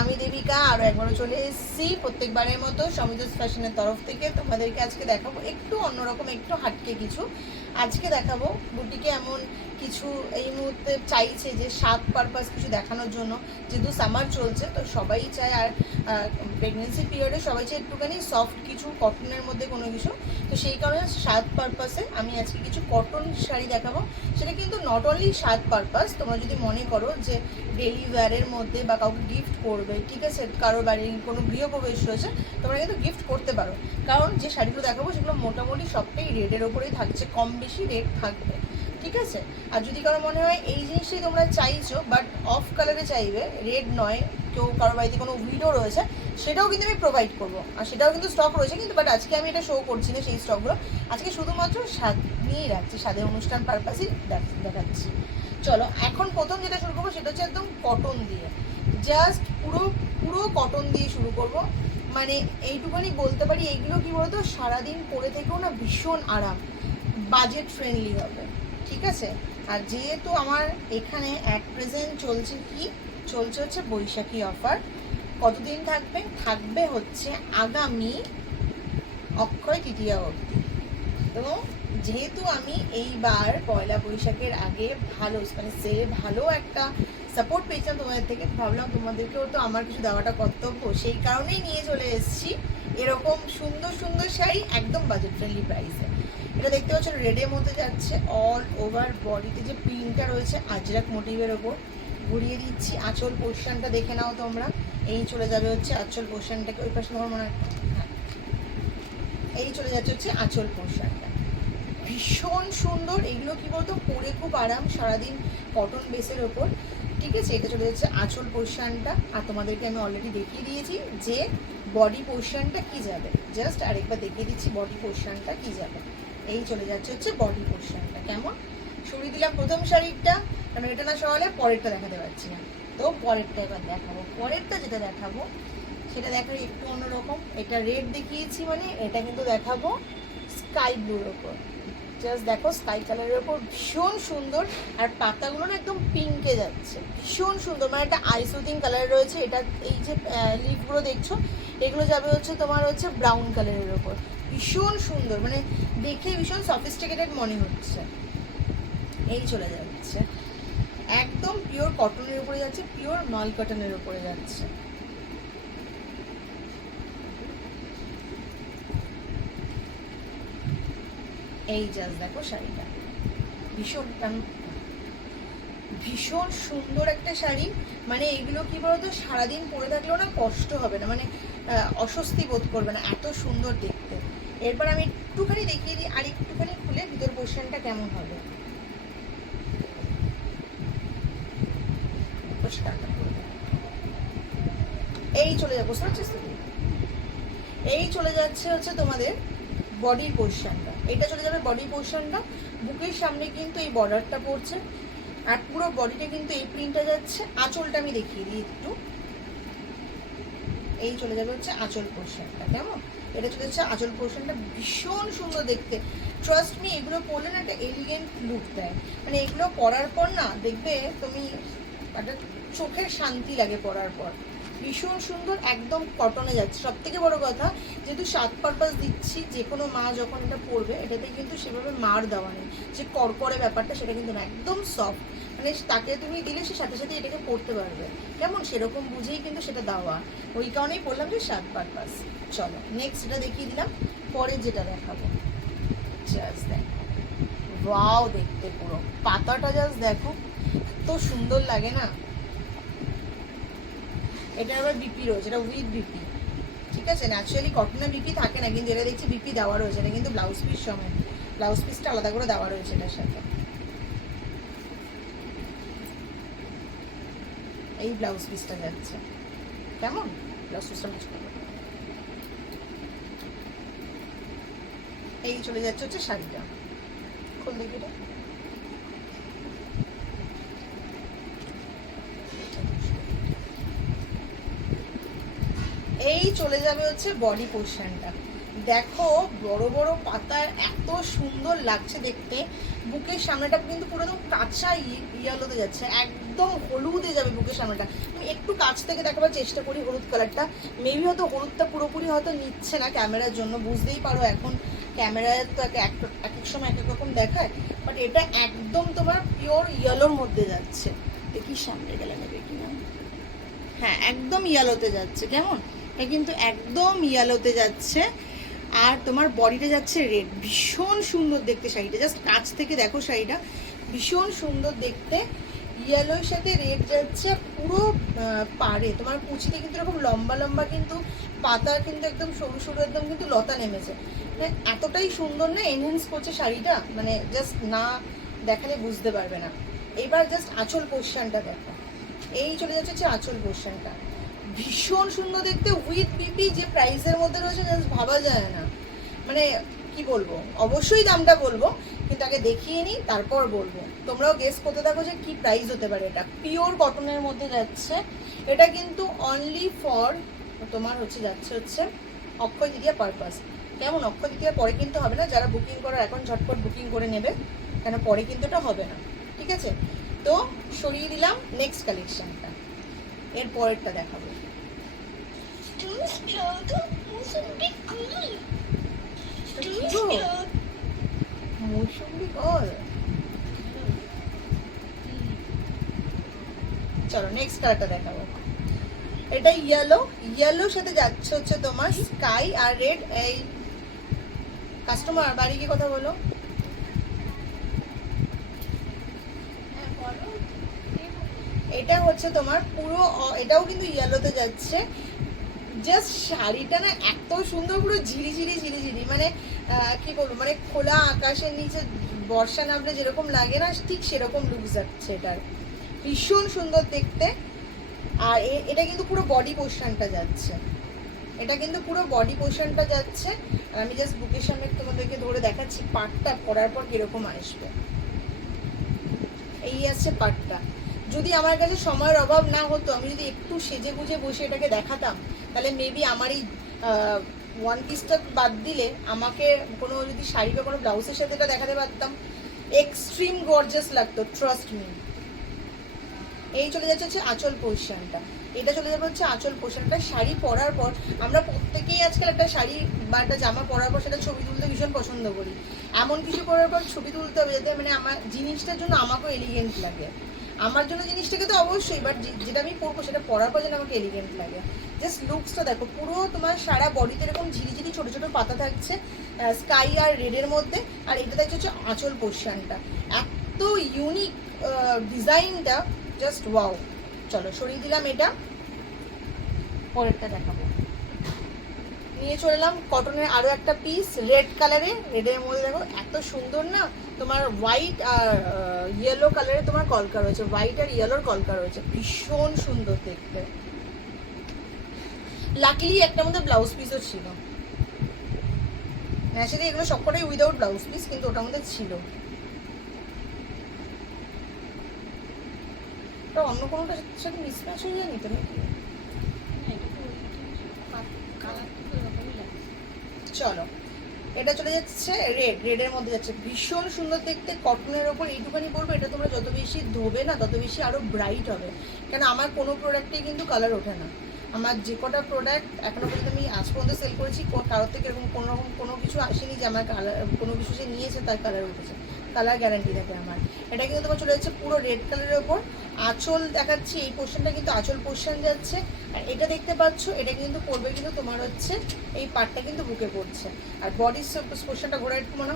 আমি দেবিকা আরও একবারও চলে এসেছি প্রত্যেকবারের মতো সমিতোস ফ্যাশনের তরফ থেকে। তোমাদেরকে আজকে দেখাবো একটু অন্যরকম, একটু হাটকে কিছু। আজকে দেখাবো বুটিকে এমন কিছু এই মুহূর্তে চাইছে যে স্বাদ পারপাস কিছু দেখানোর জন্য, যেহেতু সামার চলছে তো সবাই চায়, আর প্রেগনেন্সি পিরিয়ডে সবাই চায় একটুখানি সফট কিছু, কটনের মধ্যে কোনো কিছু। তো সেই কারণে স্বাদ পারপাসে আমি আজকে কিছু কটন শাড়ি দেখাবো। সেটা কিন্তু নট অনলি স্বাদ পারপাস, তোমরা যদি মনে করো যে ডেলি ওয়্যারের মধ্যে বা কাউকে গিফট করবে, ঠিক আছে, কারোর বাড়ির কোনো গৃহপ্রবেশ রয়েছে, তোমরা কিন্তু গিফট করতে পারো। কারণ যে শাড়িগুলো দেখাবো সেগুলো মোটামুটি সবটাই রেডের ওপরেই থাকছে, কম বেশি রেড থাকবে, ঠিক আছে। আর যদি কারো মনে হয় এই জিনিসটাই তোমরা চাইছো বাট অফ কালারে চাইবে, রেড নয়, কেউ কারোর বাড়িতে কোনো উইডো রয়েছে, সেটাও কিন্তু আমি প্রোভাইড করবো, আর সেটাও কিন্তু স্টক রয়েছে কিন্তু, বাট আজকে আমি এটা শো করছি না সেই স্টকগুলো। আজকে শুধুমাত্র স্বাদ নিয়েই রাখছি, স্বাদের অনুষ্ঠান পারপাসই দেখাচ্ছি। চলো এখন প্রথম যেটা শুরু করবো সেটা হচ্ছে একদম কটন দিয়ে, জাস্ট পুরো পুরো কটন দিয়ে শুরু করব। মানে এইটুখানি বলতে পারি, এইগুলো কি বলতো সারাদিন পরে থেকেও না ভীষণ আরাম, বাজেট ফ্রেন্ডলি হবে, ঠিক আছে। আর যেহেতু আমার এখানে অ্যাট প্রেজেন্ট চলছে, কি চলছে হচ্ছে বৈশাখী অফার। কতদিন থাকবে? থাকবে হচ্ছে আগামী অক্ষয় তৃতীয়া অবধি। তো যেহেতু আমি এইবার পয়লা বৈশাখের আগে ভালো মানে সেলে ভালো একটা সাপোর্ট পেয়েছিলাম তোমাদের থেকে, ভাবলাম তোমাদেরকেও তো আমার কিছু দেওয়াটা কর্তব্য, সেই কারণেই নিয়ে চলে এসেছি এরকম সুন্দর সুন্দর শাড়ি একদম বাজেট ফ্রেন্ডলি প্রাইসে। এটা দেখতে পাচ্ছ রেডের মধ্যে যাচ্ছে, অল ওভার বডিতে যে প্রিন্টটা রয়েছে আজরাক মোটিভের ওপর। ঘুরিয়ে দিচ্ছি, আঁচল পোর্শনটা দেখে নাও তোমরা। এই চলে যাবে হচ্ছে আঁচল পোর্শনটাকে, ওই পাশে তোমার মনে হয়, এই চলে যাচ্ছে হচ্ছে আঁচল পোর্শনটা, ভীষণ সুন্দর। এগুলো কি বলতো পরে খুব আরাম, সারাদিন কটন বেসের ওপর, ঠিক আছে। এটা চলে যাচ্ছে আঁচল পোর্শনটা, আর তোমাদেরকে আমি অলরেডি দেখিয়ে দিয়েছি যে বডি পোর্শনটা কি যাবে, জাস্ট আরেকবার দেখিয়ে দিচ্ছি বডি পোর্শনটা কি যাবে। এই চলে যাচ্ছে হচ্ছে বডি পোর্শনটা। কেমন সরিয়ে দিলাম প্রথম শাড়িটা, কারণ এটা না সরালে পরেরটা দেখাতে পারছি না। তো পরেরটা এবার দেখাবো, পরেরটা যেটা দেখাবো সেটা দেখার একটু অন্যরকম। এটা রেড দেখিয়েছি, মানে এটা কিন্তু দেখাবো স্কাই ব্লুর ওপর। জাস্ট দেখো স্কাই কালারের ওপর ভীষণ সুন্দর, আর পাতাগুলো না একদম পিঙ্কে যাচ্ছে, ভীষণ সুন্দর, মানে একটা আইসোথিং কালার রয়েছে। এটা এই যে লিফগুলো দেখছো এগুলো যাবে হচ্ছে তোমার হচ্ছে ব্রাউন কালারের ওপর, ভীষণ সুন্দর, মানে দেখে ভীষণ সফিস্টিকেটেড মনে হচ্ছে। এই চলে যাচ্ছে একদম পিওর কটনের উপরে যাচ্ছে, পিওর মাল কটনের উপরে যাচ্ছে। এই জাস্ট দেখো শাড়িটা, ভীষণ ভীষণ সুন্দর একটা শাড়ি। মানে এগুলো কি বলতো সারাদিন পরে থাকলেও না কষ্ট হবে না, মানে অস্বস্তি বোধ করবে না, এত সুন্দর দেখতে। এরপর আমি একটুখানি দেখিয়ে দিই, আর একটুখানি খুলে ভিতর পোর্শনটা কেমন হবে। এই চলে যাবো, বুঝতে পারছিস? এই চলে যাচ্ছে হচ্ছে তোমাদের বডির পোর্শনটা, এটা চলে যাবে বডি পোর্শনটা। বুকের সামনে কিন্তু এই বর্ডারটা পড়ছে, আর পুরো বডিতে কিন্তু এই প্রিন্টটা যাচ্ছে। আঁচলটা আমি দেখিয়ে দিই একটু, এই চলে যাবে হচ্ছে আঁচল পোর্শনটা। কেমন এটা চলে যাচ্ছে আঁচল পোর্শনটা, ভীষণ সুন্দর দেখতে। ট্রাস্ট মি, এগুলো পরলে না একটা এলিগেন্ট লুক দেয়, মানে এগুলো পরার পর না দেখবে তুমি একটা চোখের শান্তি লাগে পরার পর, ভীষণ সুন্দর, একদম কটনে যাচ্ছে। সব থেকে বড় কথা, যেহেতু স্বাদ পারপাস দিচ্ছি, যে কোনো মা যখন এটা পরবে এটাতে কিন্তু সেভাবে মার দেওয়া নেই, যে করকরে ব্যাপারটা সেটা কিন্তু না, একদম সফট, মানে তাকে তুমি দিলে সে সাথে সাথে এটাকে পরতে পারবে, কেমন সেরকম বুঝেই কিন্তু সেটা দেওয়া, ওই কারণেই বললাম যে স্বাদ পারপাস। চলো নেক্সট এটা দেখিয়ে দিলাম, পরে যেটা দেখাবো জাস্ট দেখো, ওয়াও দেখতে পুরো পাতাটা জাস্ট দেখো, এত সুন্দর লাগে না। এটা আবার বিপি রয়েছে, এটা উইথ বিপি, ঠিক আছে। ন্যাচারালি কটনে বিপি থাকে না, কিন্তু এটা দেখছি বিপি দেওয়া রয়েছে, এটা কিন্তু ব্লাউজ পিস সময়, ব্লাউজ পিসটা আলাদা করে দেওয়া রয়েছে এটার সাথে। এই ব্লাউজ পিসটা যাচ্ছে, কেমন ব্লাউজ পিসটা ম্যাচ করবে। এই চলে যাচ্ছে হচ্ছে শাড়িটা, খুল দেখি এটা। এই চলে যাবে হচ্ছে বডি পোর্শনটা, দেখো বড় বড় পাতার এত সুন্দর লাগছে দেখতে। বুকের সামনেটা কিন্তু পুরো একদম কাঁচা ইয়েলোতে যাচ্ছে, একদম একদম হলুদে যাবে বুকের সামনেটা। আমি একটু কাছ থেকে দেখাবার চেষ্টা করি হলুদ কালারটা, মেবি হয়তো হলুদটা পুরোপুরি হয়তো নিচ্ছে না ক্যামেরার জন্য, বুঝতেই পারো এখন ক্যামেরায় তো এক এক সময় এক এক রকম দেখায়, বাট এটা একদম তোমার পিওর ইয়েলোর মধ্যে যাচ্ছে। দেখি সামনে গেলে নেবে কিনা, হ্যাঁ একদম ইয়েলোতে যাচ্ছে, কেমন এটা কিন্তু একদম ইয়েলোতে যাচ্ছে। আর তোমার বডিটা যাচ্ছে রেড, ভীষণ সুন্দর দেখতে শাড়িটা, জাস্ট কাছ থেকে দেখো শাড়িটা ভীষণ সুন্দর দেখতে। ইয়েলোর সাথে রেড যাচ্ছে পুরো পাড়ে, তোমার কুচিতে কিন্তু এরকম লম্বা লম্বা কিন্তু পাতা কিন্তু একদম সরু সরু একদম কিন্তু লতা নেমেছে, মানে এতটাই সুন্দর না, এনহ্যান্স করছে শাড়িটা, মানে জাস্ট না দেখালে বুঝতে পারবে না। এবার জাস্ট আঁচল পোর্শনটা দেখো, এই চলে যাচ্ছে আঁচল পোর্শনটা, ভীষণ সুন্দর দেখতে উইথ পিপি, যে প্রাইসের মধ্যে রয়েছে জাস্ট ভাবা যায় না, মানে কি বলবো, অবশ্যই দামটা বলবো কিন্তু আগে দেখিয়ে নিই তারপর বলবো, তোমরাও গেস করতে থাকো যে কি প্রাইস হতে পারে। এটা পিওর কটনের মধ্যে যাচ্ছে, এটা কিন্তু অনলি ফর তোমার যাচ্ছে অক্ষয় তৃতীয়া পারপাস। কেমন, অক্ষয় তৃতীয়া পরে কিন্তু হবে না, যারা বুকিং করার এখন ঝটপট বুকিং করে নেবে, কেন পরে কিন্তু এটা হবে না, ঠিক আছে। তো সরিয়ে দিলাম নেক্সট কালেকশনটা, এর পরেরটা দেখাবো। মৌসুমি কল, চলো নেক্সট কালারটা দেখাবো। এটা ইয়েলোর সাথে যাচ্ছে তোমার স্কাই আর রেড। এই কাস্টমার বাড়ি গিয়ে কথা বলো। এটা হচ্ছে তোমার পুরো, এটাও কিন্তু ইয়েলোতে যাচ্ছে, জাস্ট শাড়িটা না এত সুন্দর, পুরো ঝিরিঝিরি, মানে কি বলবো, মানে খোলা আকাশের নিচে বর্ষা নামলে যেরকম লাগে না, ঠিক সেরকম লুক যাচ্ছে এটার, ভীষণ সুন্দর দেখতে। আর এটা কিন্তু পুরো বডি পোর্শনটা যাচ্ছে, এটা কিন্তু পুরো বডি পোর্শনটা যাচ্ছে। আর আমি জাস্ট বুকের সামনে তোমাদেরকে ধরে দেখাচ্ছি পাটটা পরার পর কিরকম আসবে। এই আছে পাটটা, যদি আমার কাছে সময়ের অভাব না হতো, আমি যদি একটু সেজে গুজে বসে এটাকে দেখাতাম, তাহলে মেবি আমার এই ওয়ান পিসটা বাদ দিলে আমাকে কোনো যদি শাড়ি বা কোনো ব্লাউজের সাথে এটা দেখাতে পারতাম, এক্সট্রিম গর্জাস লাগতো, ট্রাস্ট মি। এই চলে যাচ্ছে আঁচল পোর্শনটা, এটা চলে যাবে হচ্ছে আঁচল পোর্শনটা। শাড়ি পরার পর আমরা প্রত্যেকেই আজকাল একটা শাড়ি বা একটা জামা পরার পর সেটা ছবি তুলতে ভীষণ পছন্দ করি, এমন কিছু পরার পর ছবি তুলতে হবে যাতে মানে আমার জিনিসটার জন্য আমাকেও এলিগেন্ট লাগে, আমার জন্য জিনিসটাকে তো অবশ্যই, বাট যেটা আমি পরবো সেটা পরার পর যেন আমাকে এলিগেন্ট লাগে। জাস্ট লুকসটা দেখো, পুরো তোমার সারা বডিতে এরকম ঝিরিঝিরি ছোটো ছোটো পাতা থাকছে স্কাই আর রেডের মধ্যে, আর এটা দেখছে হচ্ছে আঁচল পোর্শনটা, এত ইউনিক ডিজাইনটা, জাস্ট ওয়াও। চলো সরিয়ে দিলাম এটা, পরেরটা দেখাবো। নিয়ে চলে এলাম কটনের আরও একটা পিস রেড কালারে, রেডের মধ্যে দেখো এত সুন্দর না, তোমার হোয়াইট আর ইয়েলো কালারে তোমার কলকা রয়েছে, হোয়াইট আর ইয়েলোর কলকা রয়েছে, ভীষণ সুন্দর দেখতে। লাকিলি একটার মধ্যে ব্লাউজ পিসও ছিল, ন্যাচারালি এগুলো সবকটাই উইদাউট ব্লাউজ পিস, কিন্তু ওটার মধ্যে ছিল। ওটা অন্য কোনোটার সাথে মিসম্যাচ হয়ে যায়নি তো নাকি? চলো এটা চলে যাচ্ছে রেডের মধ্যে যাচ্ছে, ভীষণ সুন্দর দেখতে, কটনের ওপর। এইটুখানি বলবো, এটা তোমরা যত বেশি ধোবে না তত বেশি আরো ব্রাইট হবে, কেন আমার কোনো প্রোডাক্টেই কিন্তু কালার ওঠে না, আমার যে কটা প্রোডাক্ট এখনো পর্যন্ত আমি আজ পর্যন্ত সেল করেছি কারোর থেকে এরকম কোনোরকম কোনো কিছু আসেনি যে আমার কালার, কোনো কিছু সে নিয়েছে তার কালার উঠেছে, কালার গ্যারান্টি থাকে আমার। এটা কিন্তু তোমার চলে যাচ্ছে পুরো রেড কালারের ওপর, আঁচল দেখাচ্ছি, এই পোর্শনটা কিন্তু আঁচল পোর্শন যাচ্ছে। আর এটা দেখতে পাচ্ছ, এটা কিন্তু পড়বে কিন্তু তোমার হচ্ছে এই পার্টটা কিন্তু বুকে পড়ছে, আর বডির পোর্শনটা ঘোরা একটু মনে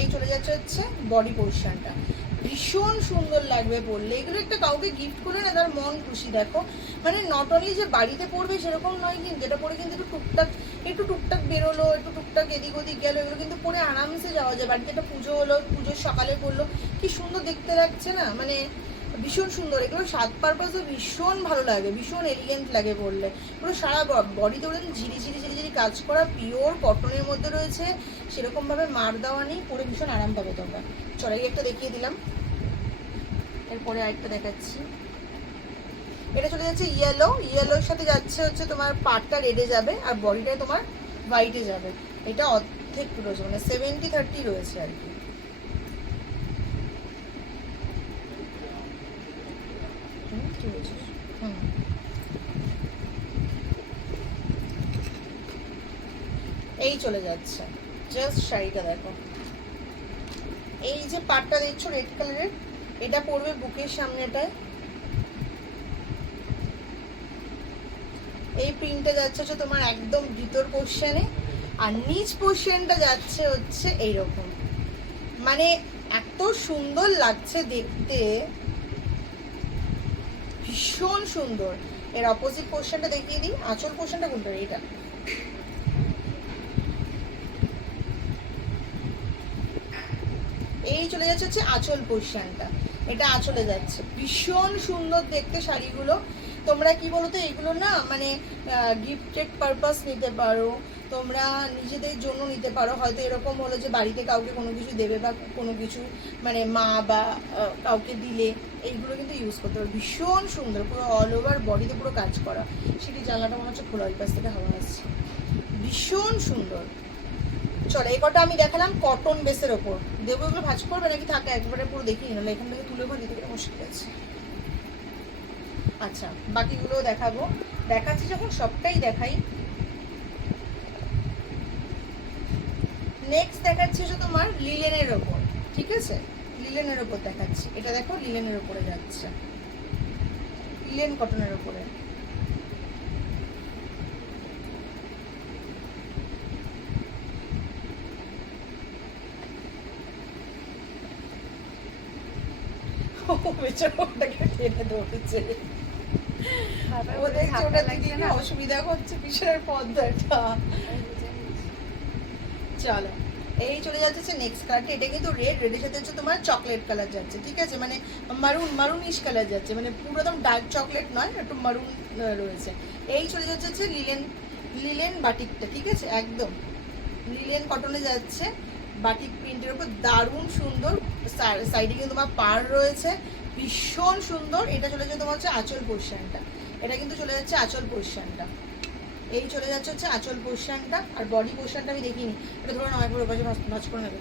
এই চলে যাচ্ছে হচ্ছে বডি পোর্শনটা, ভীষণ সুন্দর লাগবে পরলে। এগুলো একটা কাউকে গিফট করে না তার মন খুশি। দেখো মানে নট অনলি যে বাড়িতে পরবে সেরকম নয়, কিন্তু এটা পরে কিন্তু একটু টুকটাক বেরোলো, একটু টুকটাক এদিক ওদিক গেলো, এগুলো কিন্তু পরে আরামসে যাওয়া যায়। বাড়িতে একটা পুজো হলো, পুজোর সকালে পরলো, কি সুন্দর দেখতে লাগছে না, মানে ভীষণ সুন্দর। এগুলো স্বাদ পারপাসও ভীষণ ভালো লাগে, ভীষণ এলিগেন্ট লাগে পরলে। পুরো সারা বডিতে ওরা ঝিরি কাজ করা, পিওর কটনের মধ্যে রয়েছে, সেরকমভাবে মার দেওয়া নেই, পরে ভীষণ আরাম পাবে তোমরা। চড়াই একটা দেখিয়ে দিলাম, এরপরে আরেকটা দেখাচ্ছি। এটা চলে যাচ্ছে ইয়েলোর সাথে যাচ্ছে হচ্ছে তোমার পাটটা রেডে যাবে আর বডিটায় তোমার হোয়াইটে যাবে, এটা অর্ধেক রয়েছে, মানে 70-30 রয়েছে আর কি। এই চলে যাচ্ছে। জাস্ট শাড়িটা দেখো, এই যে পাটটা দেখছো রেড কালারের, এটা পড়বে বুকের সামনেটায়। এই প্রিন্টটা যাচ্ছে হচ্ছে তোমার একদম ভিতর পোর্শনে, আর নিচ পোর্শনটা যাচ্ছে হচ্ছে এইরকম। মানে এত সুন্দর লাগছে দেখতে, ভীষণ সুন্দর। এর অপোজিট পোর্শনটা দেখিয়ে দিই। আঁচল পোর্শনটা কোনটা? এটা। এই চলে যাচ্ছে হচ্ছে আঁচল পোর্শনটা, এটা আঁচলে যাচ্ছে। ভীষণ সুন্দর দেখতে শাড়িগুলো। তোমরা কি বলো তো, এগুলো না মানে গিফটেড পারপাস নিতে পারো, তোমরা নিজেদের জন্য নিতে পারো। হয়তো এরকম হলো যে বাড়িতে কাউকে কোনো কিছু দেবে বা কোনো কিছু মানে মা বা কাউকে দিলে, এইগুলো কিন্তু ইউজ করতে পারো। ভীষণ সুন্দর, পুরো অল ওভার বডিতে পুরো কাজ করা। সেটি জানলাটা মনে হচ্ছে খোলা, ওই পাশ থেকে হাওয়া আসছে। ভীষণ সুন্দর। চলো, এই কটা আমি দেখালাম কটন বেসের ওপর। দেবো এগুলো ভাঁজ করবে নাকি থাকে একবারে পুরো দেখিয়ে নিলে, এখান থেকে তুলে ভাঁজ দিতে মুশকিল আছে। আচ্ছা, বাকিগুলোও দেখাবো, দেখাচ্ছি যখন সবটাই দেখাই। নেক্সট দেখাচ্ছি হচ্ছে তোমার লিলেনের ওপর, ঠিক আছে? লিলেনের ওপর দেখাচ্ছি। এটা দেখো, লিলেনের ওপরে যাচ্ছে, লিলেন কটনের ওপরে। অসুবিধা হচ্ছে পিছনের পর্দাটা। চলো, এই চলে যাচ্ছে নেক্সট কালারটা। এটা কিন্তু রেডের সাথে হচ্ছে তোমার চকলেট কালার যাচ্ছে, ঠিক আছে? মানে মারুনিশ কালার যাচ্ছে, মানে পুরো একদম ডার্ক চকলেট নয়, একটু মারুন রয়েছে। এই চলে যাচ্ছে হচ্ছে লিলেন বাটিকটা, ঠিক আছে? একদম লিলেন কটনে যাচ্ছে, বাটিক প্রিন্টের উপর দারুণ সুন্দর। সাইডে কিন্তু তোমার পার রয়েছে, ভীষণ সুন্দর। এটা চলে যাচ্ছে তোমার হচ্ছে আঁচল পোর্শনটা, এটা কিন্তু চলে যাচ্ছে আঁচল পোর্শনটা। এই চলে যাচ্ছে হচ্ছে আঁচল পোর্শনটা। আর বডি পোর্শনটা আমি দেখিনি, এটা ধরো না একবার ওপাশে ভাঁজ করে নেবে।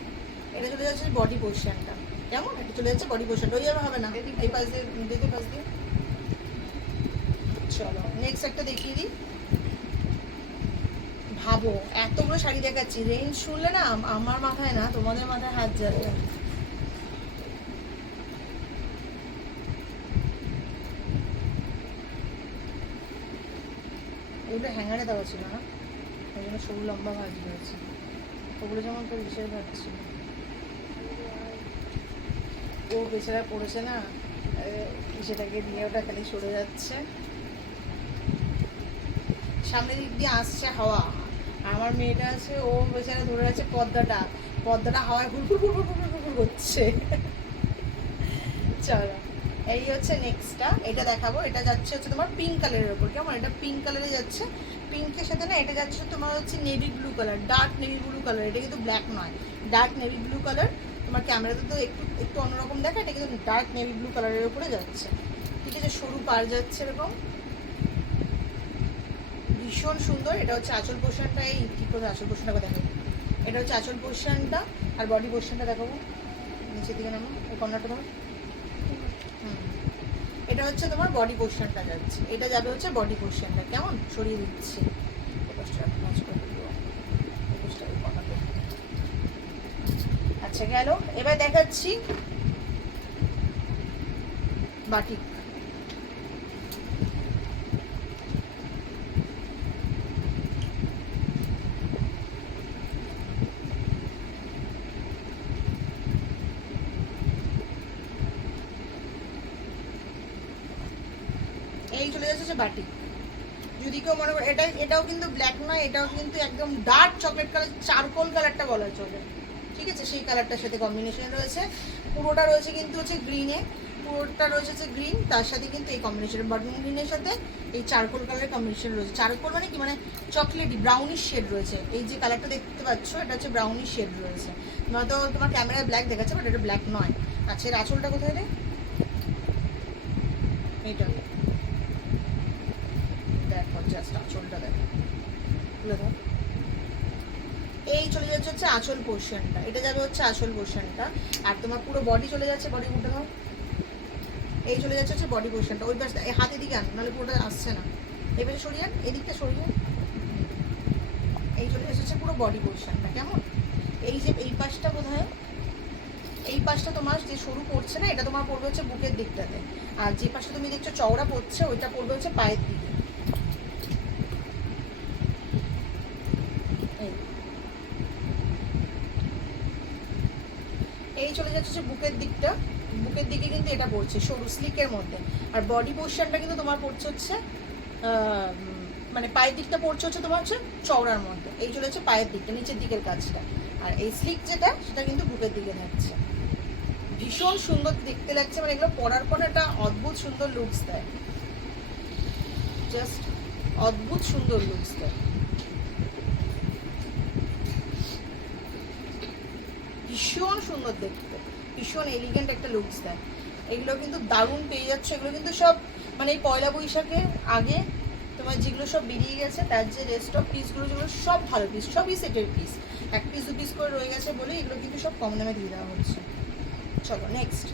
এটা চলে যাচ্ছে বডি পোর্শনটা, কেমন? এটা চলে যাচ্ছে বডি পোর্শনটা। ওই হবে না, এই পাশ দিয়ে দিতে, পাশ দিয়ে। চলো নেক্সট একটা দেখিয়ে দিই। ভাবো এতগুলো শাড়ি দেখাচ্ছি, রেঞ্জ শুনলে না আমার মাথায় না তোমাদের মাথায় হাত যাবে। এগুলো হ্যাঙ্গারে দেওয়া ছিল না, ওই জন্য সরু লম্বা ভাজ রয়েছে। ওগুলো যেমন তো বিশেষ ভাবছি, ও বেচারা পড়েছে না, সেটাকে দিয়ে ওটা খালি সরে যাচ্ছে। সামনের দিক দিয়ে আসছে হাওয়া, আমার মেয়েটা আছে, ও বেচারা ধরে আছে পর্দাটা হাওয়ায় হুড় করছে। চলো, এই হচ্ছে নেক্সটটা, এটা দেখাবো। এটা যাচ্ছে হচ্ছে তোমার পিঙ্ক কালারের ওপর, কেমন? এটা পিঙ্ক কালারে যাচ্ছে, পিঙ্কের সাথে না এটা যাচ্ছে তোমার হচ্ছে navy blue colour, dark navy blue colour. এটা কিন্তু ব্ল্যাক নয়, ডার্ক নেভি ব্লু কালার। তোমার ক্যামেরাতে তো একটু অন্যরকম দেখা, এটা কিন্তু ডার্ক নেভি ব্লু কালারের উপরে যাচ্ছে, ঠিক আছে? সরু পার যাচ্ছে এরকম, ভীষণ সুন্দর। এটা হচ্ছে আঁচল পোর্শনটা। এই কী করে আঁচল পোর্শনটা দেখাবো? এটা হচ্ছে আঁচল পোর্শনটা, আর বডি পোর্শনটা দেখাবো। নিচের দিকে নামো, এই কর্নারটা তোমার। এটা হচ্ছে তোমার বডি পোর্শনটা যাচ্ছে, এটা যাবে হচ্ছে বডি পোর্শনটা, কেমন? সরিয়ে দিচ্ছি, আচ্ছা গেল। এবার দেখাচ্ছি বাটিক। এই চলে যাচ্ছে হচ্ছে বাটিক। যদি কেউ মনে করে এটাও কিন্তু ব্ল্যাক নয়, এটাও কিন্তু একদম ডার্ক চকলেট কালার, চারকোল কালারটা বলা চলে, ঠিক আছে? সেই কালারটার সাথে কম্বিনেশন রয়েছে। পুরোটা রয়েছে কিন্তু হচ্ছে গ্রিনে, পুরোটা রয়েছে হচ্ছে গ্রিন, তার সাথে কিন্তু এই কম্বিনেশন বাটন গ্রিনের সাথে এই চারকোল কালারের কম্বিনেশন রয়েছে। চারকোল মানে কি, মানে চকলেটি ব্রাউনিশ শেড রয়েছে। এই যে কালারটা দেখতে পাচ্ছ, এটা হচ্ছে ব্রাউনিশ শেড রয়েছে। নয়তো তোমার ক্যামেরায় ব্ল্যাক দেখাচ্ছে, বাট এটা ব্ল্যাক নয়। আচ্ছা, এর আঁচলটা কোথায় রে? এইটা দেখো, জাস্ট আঁচলটা দেখো, তুলে দাও। এই চলে যাচ্ছে হচ্ছে আঁচল পোর্শনটা, এটা যাবে হচ্ছে আঁচল পোর্শনটা। আর তোমার পুরো বডি চলে যাচ্ছে, বডি উঠে নাও, এই চলে যাচ্ছে হচ্ছে বডি পোর্শনটা। ওই পাশে হাতের দিকে আন, নাহলে পুরোটা আসছে না। এবারে সরিয়ে আন, এদিকটা সরিয়ে। এই চলে যাচ্ছে হচ্ছে পুরো বডি পোর্শনটা। কেমন? এই যে এই পাশটা বোধহয়, এই পাশটা তোমার যে সরু পড়ছে না, এটা তোমার পড়বে হচ্ছে বুকের দিকটাতে। আর যে পাশটা তুমি দেখছো চওড়া পড়ছে, ওইটা পড়বে হচ্ছে পায়ের দিকে। এই চলে যাচ্ছে হচ্ছে বুকের দিকটা, বুকের দিকে কিন্তু এটা পড়ছে সরু স্লিকের মধ্যে। আর বডি পোর্শনটা কিন্তু তোমার পড়ছে হচ্ছে মানে পায়ের দিকটা পড়ছে হচ্ছে তোমার হচ্ছে চওড়ার মধ্যে। এই চলে যাচ্ছে পায়ের দিকটা, নিচের দিকের কাজটা। আর এই স্লিক যেটা, সেটা কিন্তু বুকের দিকে থাকছে। ভীষণ সুন্দর দেখতে লাগছে, মানে এগুলো পরার পর একটা অদ্ভুত সুন্দর লুকস দেয়, জাস্ট অদ্ভুত সুন্দর লুকস দেয়। ভীষণ সুন্দর দেখতে, ভীষণ এলিগেন্ট একটা লুকস দেয়। এগুলো কিন্তু দারুণ পেয়ে যাচ্ছে। এগুলো কিন্তু সব মানে এই পয়লা বৈশাখের আগে তোমার যেগুলো সব বেরিয়ে গেছে, তার যে রেস্ট অফ পিসগুলো যেগুলো সব ভালো পিস, সবই সেটের পিস, 1 পিস 2 পিস করে রয়ে গেছে বলে এগুলো কিন্তু সব কম দামে দিয়ে দেওয়া হচ্ছে। চলো নেক্সট।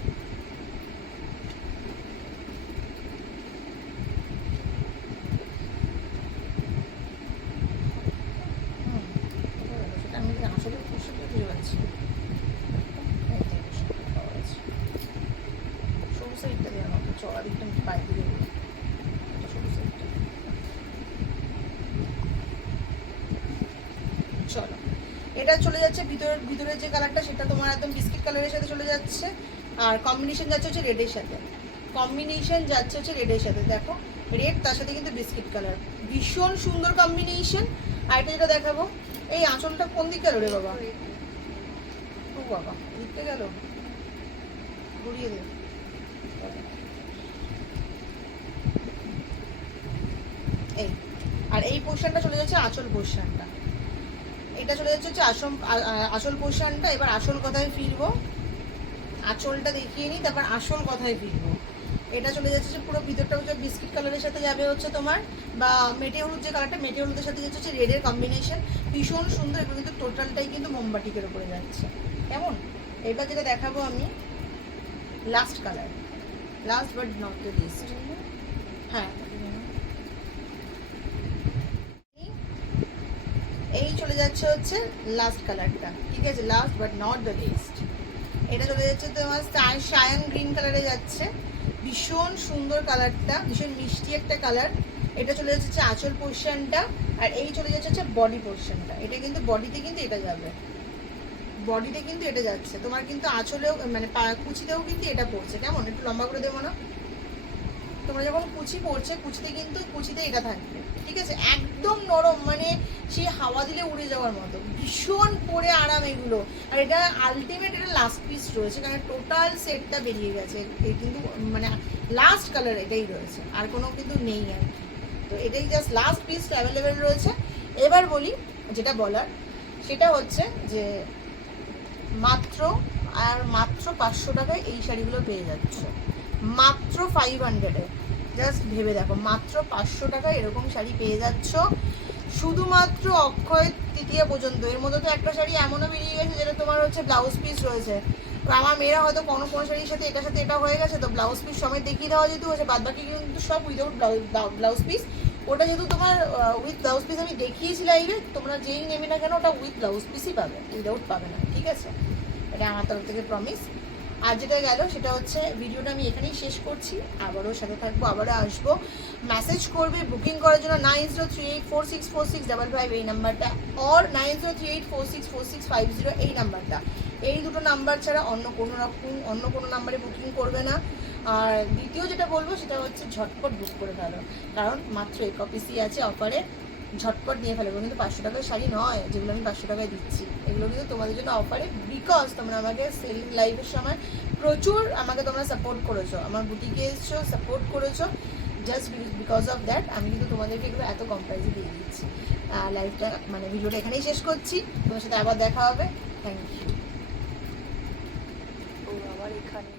আমি আসলে খুশি বুঝতে পারছি। সবুজ সাইডটা দেওয়া হবে, চড়া দিকটা পায়ে দিয়ে সবুজ সাইডটা। চলো, এটা চলে যাচ্ছে ভিতরের যে কালারটা, সেটা তোমার একদম বিস্কিট কালারের সাথে চলে যাচ্ছে। আর কম্বিনেশন যাচ্ছে হচ্ছে রেডের সাথে, কম্বিনেশন যাচ্ছে হচ্ছে রেডের সাথে। দেখো রেড, তার সাথে কিন্তু বিস্কিট কালার, ভীষণ সুন্দর কম্বিনেশন। আর এটা যেটা দেখাবো, এই আঁচলটা কোন দিকে গেল রে বাবা? ও বাবা, দিকতে গেল, ঘুরিয়ে দে। এই আর এই পোর্শনটা চলে যাচ্ছে আঁচল পোর্শনটা, এটা চলে যাচ্ছে হচ্ছে আসল পোর্শনটা। এবার আসল কথায় ফিরবো, আঁচলটা দেখিয়ে নিই, তারপর আসল কথায় ফিরবো। এটা চলে যাচ্ছে যে পুরো ভিতরটা হচ্ছে বিস্কিট কালারের সাথে যাবে হচ্ছে তোমার, বা মেটে হলুদ যে কালারটা, মেটে হলুদের সাথে যাচ্ছে হচ্ছে রেডের কম্বিনেশন, ভীষণ সুন্দর। এগুলো কিন্তু টোটালটাই কিন্তু মোমবাটিকের উপরে যাচ্ছে। কেমন? এবার যেটা দেখাবো আমি, last colour, last but not the least. হ্যাঁ, এই চলে যাচ্ছে হচ্ছে লাস্ট কালারটা, ঠিক আছে, last but not the least. এটা চলে যাচ্ছে তোমার সায়ান গ্রিন কালারে যাচ্ছে, ভীষণ সুন্দর কালারটা, ভীষণ মিষ্টি একটা কালার। এটা চলে যাচ্ছে আঁচল পোর্শনটা। আর এই চলে যাচ্ছে হচ্ছে বডি পোর্শনটা। এটা কিন্তু বডিতে কিন্তু এটা যাবে, বডিতে কিন্তু এটা যাচ্ছে তোমার, কিন্তু আঁচলেও মানে কুচিতেও কিন্তু এটা পড়ছে। কেমন? একটু লম্বা করে দেবো না? তোমরা যখন কুচি পড়ছে, কুচিতে কিন্তু কুচিতে এটা থাকবে, ঠিক আছে, একদম নরম, মানে সেই হাওয়া দিলে উড়ে যাওয়ার মতো, ভীষণ পরে আরাম এগুলো। আর এটা আলটিমেট, এটা লাস্ট পিস রয়েছে, কারণ টোটাল সেটটা বেরিয়ে গেছে। এই কিন্তু মানে লাস্ট কালার এটাই রয়েছে, আর কোনো কিন্তু নেই আর কি। তো এটাই জাস্ট লাস্ট পিস অ্যাভেলেবেল রয়েছে। এবার বলি যেটা বলার, সেটা হচ্ছে যে মাত্র 500 টাকায় এই শাড়িগুলো পেয়ে যাচ্ছে, মাত্র 500-এ। জাস্ট ভেবে দেখো, মাত্র 500 টাকায় এরকম শাড়ি পেয়ে যাচ্ছ, শুধুমাত্র অক্ষয় তৃতীয়া পর্যন্ত। এর মধ্যে তো একটা শাড়ি এমনও বেরিয়ে গেছে যেটা তোমার হচ্ছে ব্লাউজ পিস রয়েছে। আমার মেয়েরা হয়তো কোনো শাড়ির সাথে এটার সাথে এটা হয়ে গেছে, তো ব্লাউজ পিস সময় দেখিয়ে দেওয়া যেহেতু হচ্ছে, বাদ বাকি কিন্তু সব উইদাউট ব্লাউজ পিস। ওটা যেহেতু তোমার উইথ ব্লাউজ পিস আমি দেখিয়েছি লাইভে, তোমরা যেই নেবে না কেন ওটা উইথ ব্লাউজ পিসই পাবে, উইদাউট পাবে না, ঠিক আছে? এটা আমার তরফ থেকে প্রমিস। আর যেটা গেল সেটা হচ্ছে ভিডিওটা আমি এখানেই শেষ করছি। আবারও সাথে থাকবো, আবারও আসবো। মেসেজ করবে বুকিং করার জন্য 9038464655 এই নাম্বারটা, অর 9038464650 এই নাম্বারটা। এই দুটো নাম্বার ছাড়া অন্য কোনো নাম্বারে বুকিং করবে না। আর দ্বিতীয় যেটা বলবো সেটা হচ্ছে ঝটপট বুক করে ফেলো, কারণ মাত্র এই কপিসই আছে অফারে, ঝটপট নিয়ে ফেলবো। কিন্তু 500 টাকার শাড়ি নয় যেগুলো আমি 500 টাকায় দিচ্ছি, এগুলো কিন্তু তোমাদের জন্য অফারে, বিকজ তোমরা আমাকে সেলিং লাইভের সময় প্রচুর আমাকে তোমরা সাপোর্ট করেছো, আমার বুটিকে এসছো, সাপোর্ট করেছো, জাস্ট বিকজ অফ দ্যাট আমি কিন্তু তোমাদেরকে এগুলো এত কম প্রাইসে দিয়ে দিচ্ছি। লাইভটা মানে ভিডিওটা এখানেই শেষ করছি, তোমার সাথে আবার দেখা হবে। Thank you. ও আবার এখানে